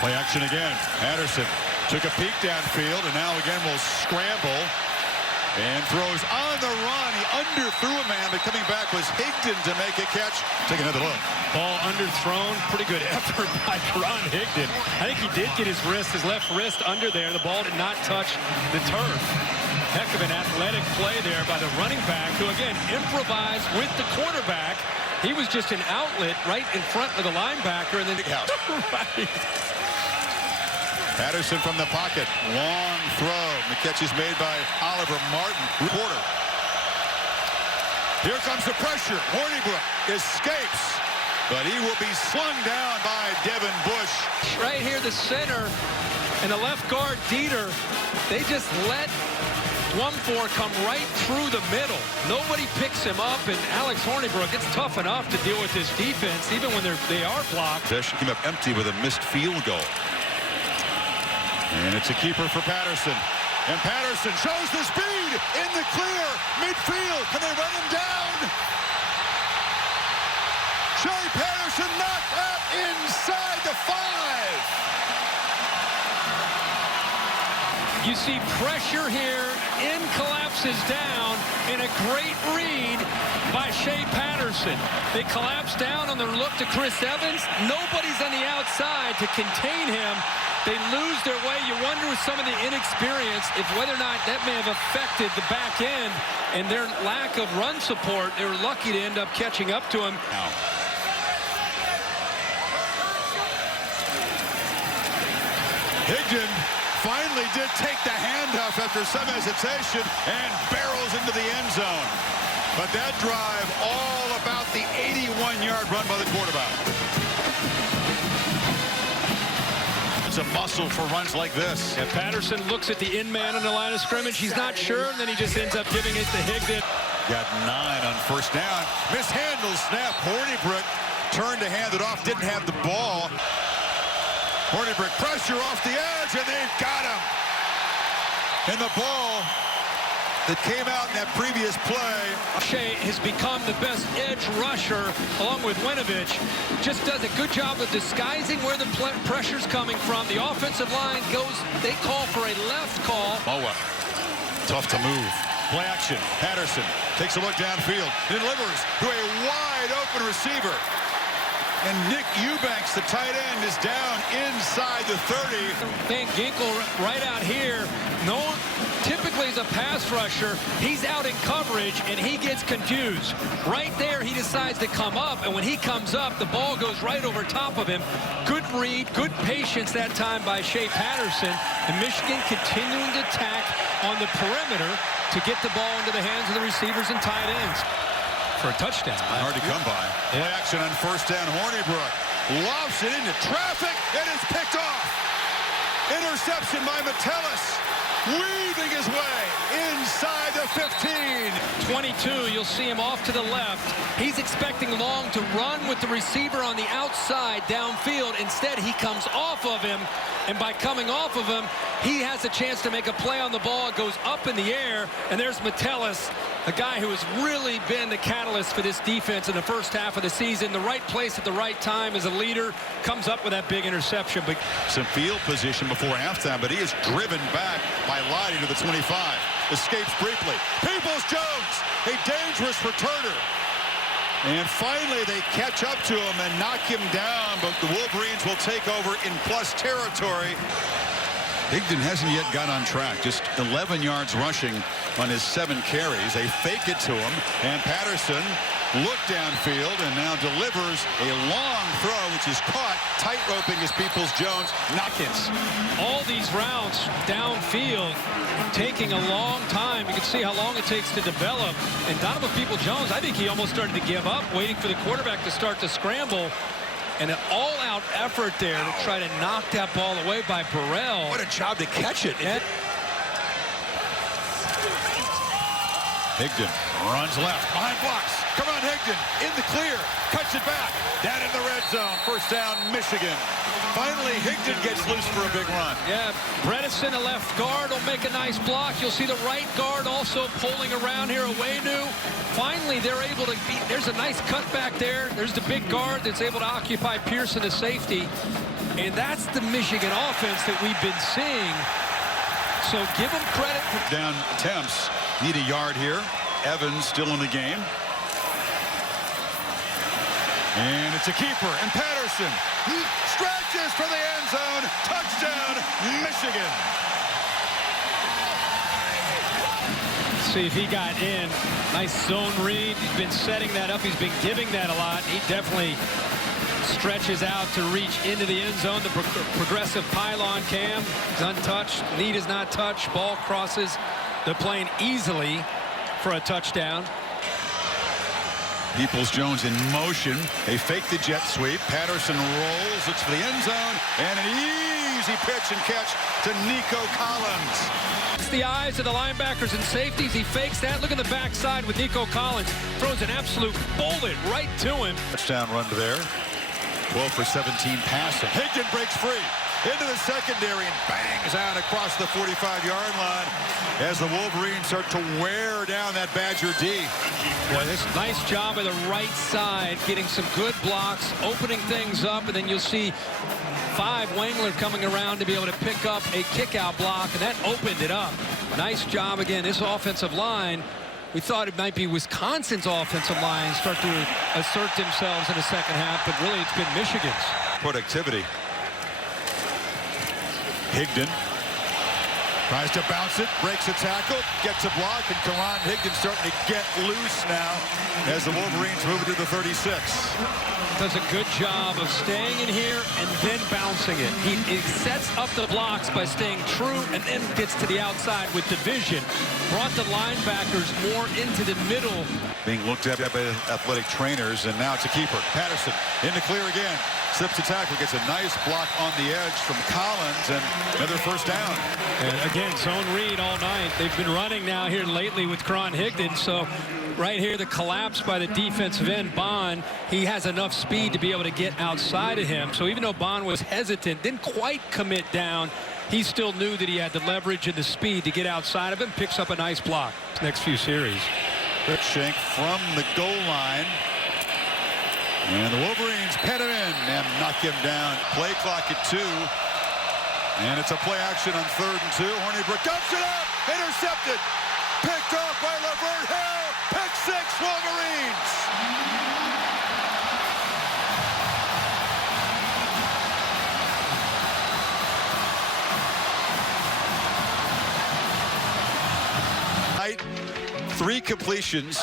Play action again. Patterson took a peek downfield and now again will scramble and throws on the run. He underthrew a man, but coming back was Higdon to make a catch. Take another look. Ball underthrown. Pretty good effort by Ron Higdon. I think he did get his left wrist under there. The ball did not touch the turf. Heck of an athletic play there by the running back, who again improvised with the quarterback. He was just an outlet right in front of the linebacker, and then right. Patterson from the pocket. Long throw. The catch is made by Oliver Martin. Quarter. Here comes the pressure. Hornibrook escapes, but he will be slung down by Devin Bush. Right here, the center and the left guard, Dieter, they just let Dwumfor come right through the middle. Nobody picks him up, and Alex Hornibrook, it's tough enough to deal with this defense, even when they are blocked. Possession came up empty with a missed field goal. And it's a keeper for Patterson. And Patterson shows the speed in the clear. Midfield. Can they run him down? Shea Patterson knocked out inside the 5. You see pressure here. In collapses down. And a great read by Shea Patterson. They collapse down on their look to Chris Evans. Nobody's on the outside to contain him. They lose their way. You wonder with some of the inexperience if whether or not that may have affected the back end and their lack of run support. They were lucky to end up catching up to him. Higdon finally did take the handoff after some hesitation and barrels into the end zone. But that drive all about the 81-yard run by the quarterback. It's a muscle for runs like this. And Patterson looks at the in man on the line of scrimmage. He's not sure, and then he just ends up giving it to Higdon. Got 9 on first down. Mishandled snap. Hornibrook turned to hand it off. Didn't have the ball. Hornibrook pressure off the edge, and they've got him. And the ball that came out in that previous play. Shea has become the best edge rusher, along with Winovich. Just does a good job of disguising where the pressure's coming from. The offensive line goes, they call for a left call. Moa, tough to move. Play action. Patterson takes a look downfield. Delivers to a wide open receiver. And Nick Eubanks, the tight end, is down inside the 30. Van Ginkel right out here. No one typically is a pass rusher. He's out in coverage, and he gets confused. Right there, he decides to come up, and when he comes up, the ball goes right over top of him. Good read, good patience that time by Shea Patterson. And Michigan continuing to attack on the perimeter to get the ball into the hands of the receivers and tight ends for a touchdown. Hard to come by. Play action on first down. Hornibrook lofts it into traffic, and it's picked off. Interception by Metellus, weaving his way inside the 15. 22, you'll see him off to the left. He's expecting Long to run with the receiver on the outside downfield. Instead, he comes off of him, and by coming off of him, he has a chance to make a play on the ball. It goes up in the air, and there's Metellus, a guy who has really been the catalyst for this defense in the first half of the season. The right place at the right time as a leader, comes up with that big interception. But some field position before halftime, but he is driven back by Lottie to the 25. Escapes briefly. Peoples-Jones, a dangerous returner. And finally, they catch up to him and knock him down, but the Wolverines will take over in plus territory. Higdon hasn't yet got on track. Just 11 yards rushing on his 7 carries. They fake it to him, and Patterson looked downfield and now delivers a long throw, which is caught tight-roping his Peoples-Jones. Knockins. All these routes downfield taking a long time. You can see how long it takes to develop. And Donovan Peoples-Jones, I think he almost started to give up, waiting for the quarterback to start to scramble. And an all-out effort there to try to knock that ball away by Burrell. What a job to catch it. Higdon runs left, behind blocks. Come on, Higdon, in the clear, cuts it back, down in the red zone. First down, Michigan. Finally, Higdon gets loose for a big run. Yeah, Bredesen, a left guard, will make a nice block. You'll see the right guard also pulling around here, Owenu. Finally, they're able to beat. There's a nice cut back there. There's the big guard that's able to occupy Pearson as safety. And that's the Michigan offense that we've been seeing. So give them credit. Down attempts. Need a yard here. Evans still in the game. And it's a keeper. And Patterson stretches for the end zone. Touchdown, Michigan. See if he got in. Nice zone read. He's been setting that up. He's been giving that a lot. He definitely stretches out to reach into the end zone. The progressive pylon cam is untouched. Knee is not touched. Ball crosses. They're playing easily for a touchdown. Peoples-Jones in motion. They fake the jet sweep. Patterson rolls. Looks for the end zone. And an easy pitch and catch to Nico Collins. It's the eyes of the linebackers and safeties. He fakes that. Look at the backside with Nico Collins. Throws an absolute bullet right to him. Touchdown run to there. 12 for 17 passing. Higdon breaks free into the secondary and bangs out across the 45-yard line as the Wolverines start to wear down that Badger D. Boy, this nice job of the right side, getting some good blocks, opening things up, and then you'll see Wangler coming around to be able to pick up a kick-out block, and that opened it up. Nice job again. This offensive line, we thought it might be Wisconsin's offensive line start to assert themselves in the second half, but really it's been Michigan's. Productivity. Higdon tries to bounce it, breaks a tackle, gets a block, and Karan Higdon starting to get loose now as the Wolverines move to the 36. Does a good job of staying in here and then bouncing it. He sets up the blocks by staying true and then gets to the outside with division. Brought the linebackers more into the middle. Being looked at by athletic trainers, and now it's a keeper. Patterson in the clear again. Slips the tackle, gets a nice block on the edge from Collins, and another first down. And again, zone read all night. They've been running now here lately with Karan Higdon, so right here, the collapse by the defensive end, Bond, he has enough speed to be able to get outside of him. So even though Bond was hesitant, didn't quite commit down, he still knew that he had the leverage and the speed to get outside of him. Picks up a nice block next few series. Cruikshank from the goal line. And the Wolverines pet him in and knock him down. Play clock at 2. And it's a play action on 3rd and 2. Hornibrook dumps it up. Intercepted. Picked off by Lavert Hill. Pick 6, Wolverines. Night, 3 completions,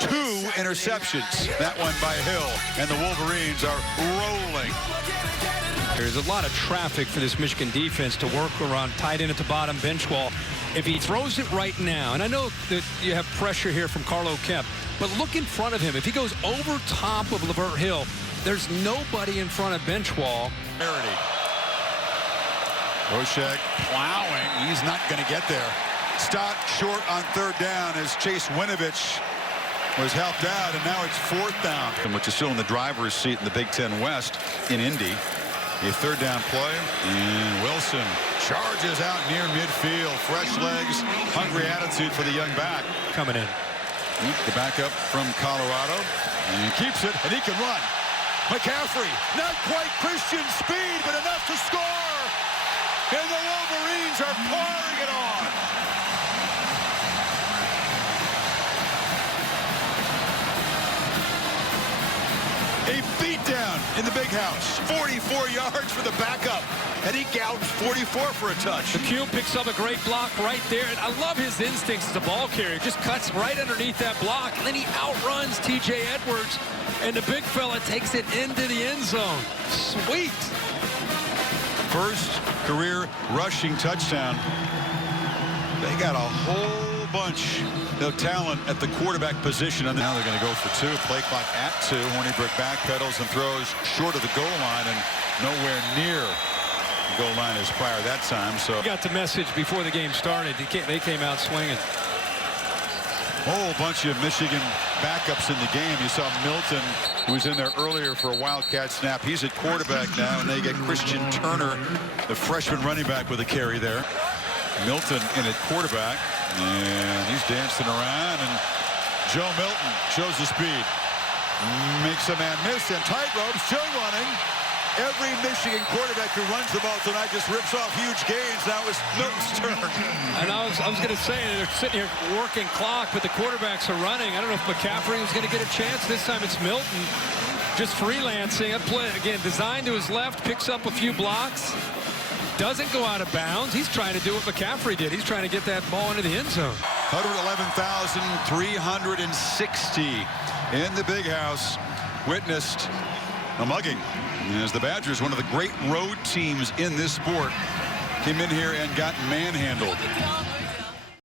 2 interceptions. That one by Hill, and the Wolverines are rolling. There's a lot of traffic for this Michigan defense to work around, tight end at the bottom bench wall. If he throws it right now, and I know that you have pressure here from Carlo Kemp, but look in front of him. If he goes over top of Lavert Hill, there's nobody in front of bench wall. Roshek plowing. He's not going to get there. Stott short on 3rd down as Chase Winovich was helped out, and now it's 4th down, which is still in the driver's seat in the Big Ten West in Indy. A 3rd down play, and Wilson charges out near midfield. Fresh legs, hungry attitude for the young back. Coming in. The backup from Colorado, and keeps it, and he can run. McCaffrey, not quite Christian speed, but enough to score. And the Wolverines are pouring it on. A beatdown in the big house. 44 yards for the backup. And he gallops 44 for a touch. McCune picks up a great block right there. And I love his instincts as a ball carrier. Just cuts right underneath that block. And then he outruns T.J. Edwards. And the big fella takes it into the end zone. Sweet. First career rushing touchdown. They got a whole bunch of talent at the quarterback position, and now they're going to go for 2. Play clock at 2. Hornibrook backpedals and throws short of the goal line and nowhere near the goal line as prior that time. So got the message before the game started. They came out swinging. whole bunch of Michigan backups in the game. You saw Milton, who was in there earlier for a Wildcat snap. He's at quarterback now, and they get Christian Turner, the freshman running back, with a carry there. Milton in at quarterback, and he's dancing around, and Joe Milton shows the speed. Makes a man miss, and tightrope, still running. Every Michigan quarterback who runs the ball tonight just rips off huge gains. Now it's Milton's turn. And I was going to say, they're sitting here working clock, but the quarterbacks are running. I don't know if McCaffrey was going to get a chance. This time it's Milton just freelancing. A play, again, designed to his left, picks up a few blocks. Doesn't go out of bounds. He's trying to do what McCaffrey did. He's trying to get that ball into the end zone. 111,360 in the Big House witnessed a mugging, as the Badgers, one of the great road teams in this sport, came in here and got manhandled.